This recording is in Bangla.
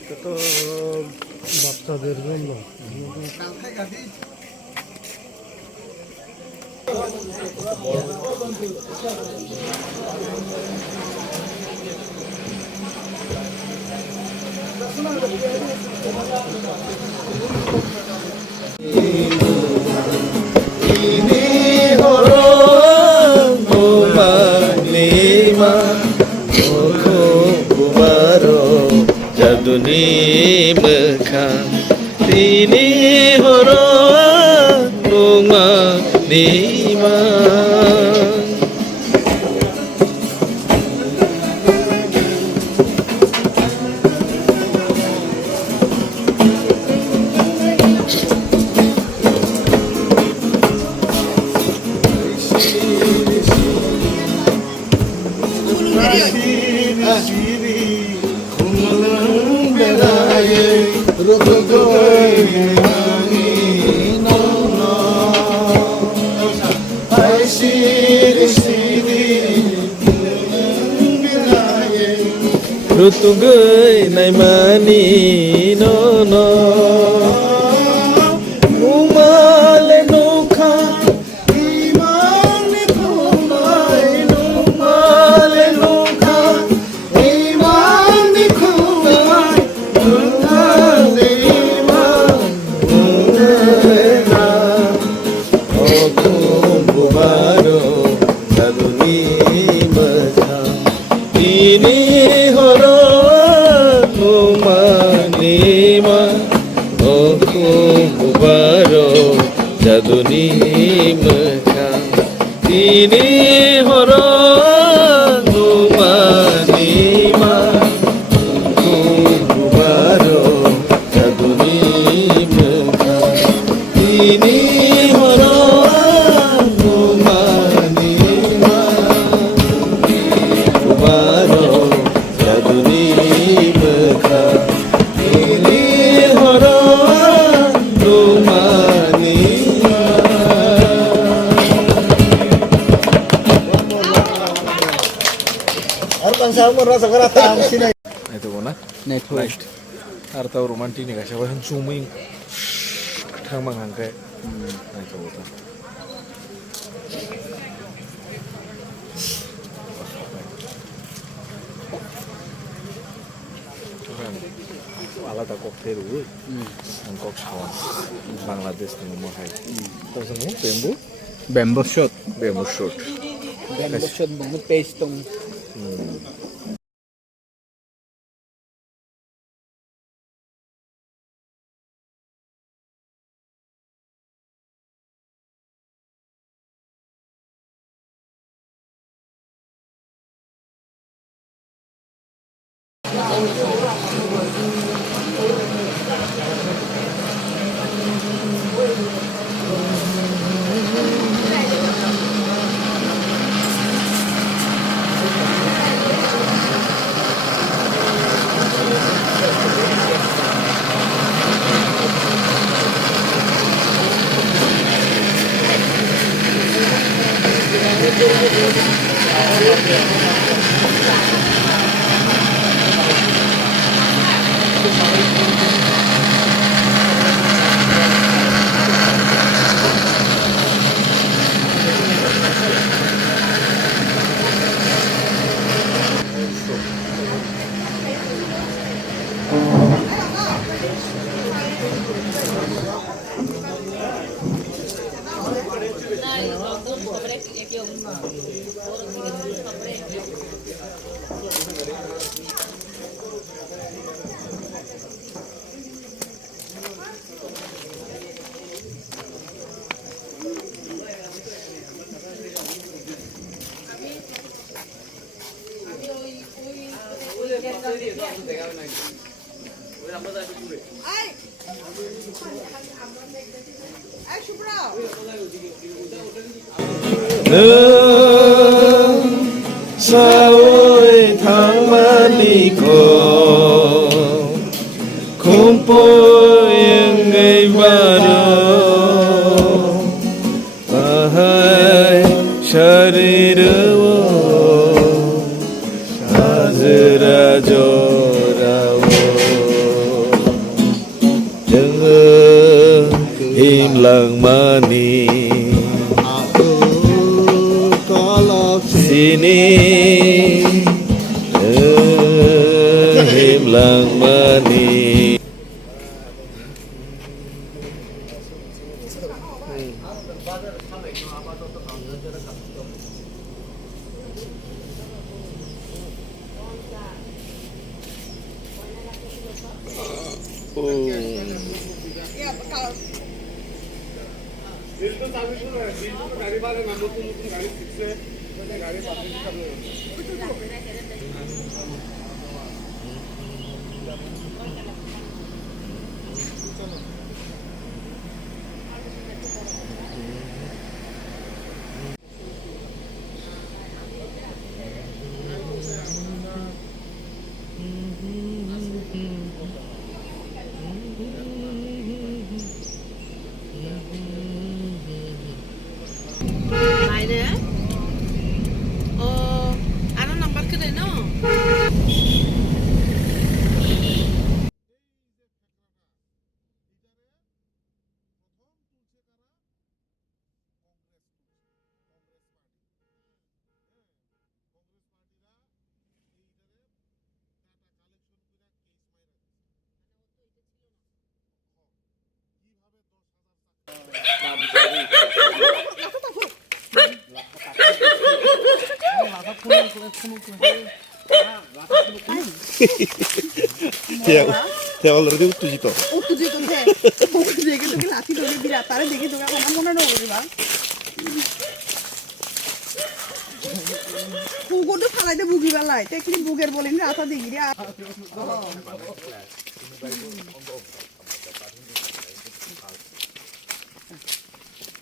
এটা তো বাচ্চাদের জন্য। Jaduni mekang tini horo numa nima Rutugoy nay mani no no Umale no ka Imani kumay Umale no ka Imani kumay Umale iman Umale Okum bubaro Saduni mata Ini horo Umanima Okum bubaro Saduni mata Ini horo Umanima Okum bubaro Saduni mata Ini horo Umanima Bubaro Saduni mata Ini horo Umanima. Itu mana? Night. Atau romantis nih kasih orang zooming, thang mangangkai. Itu betul. আলাদা ককটেল কক খাওয়া বাংলাদেশ মনে হয় তারপর ব্যাম্বো শট মানে paste Saoy thang maliko kumpo yang ngay baro bahai sharirawo Jerajorawo Jange himlang mani Sini himlang mani Meine? Ano number ka rin, no? তে অলরেডি উত্তেজিত উত্তেজিত দেখে তোকে লাঠি ধরে দিলা তারে দেখে তোকে আমার মনে নগরে বা কুকুরটা ফালাইতে বুকি বেলায় তে কি বুকের বলেন রাতা দেখি রে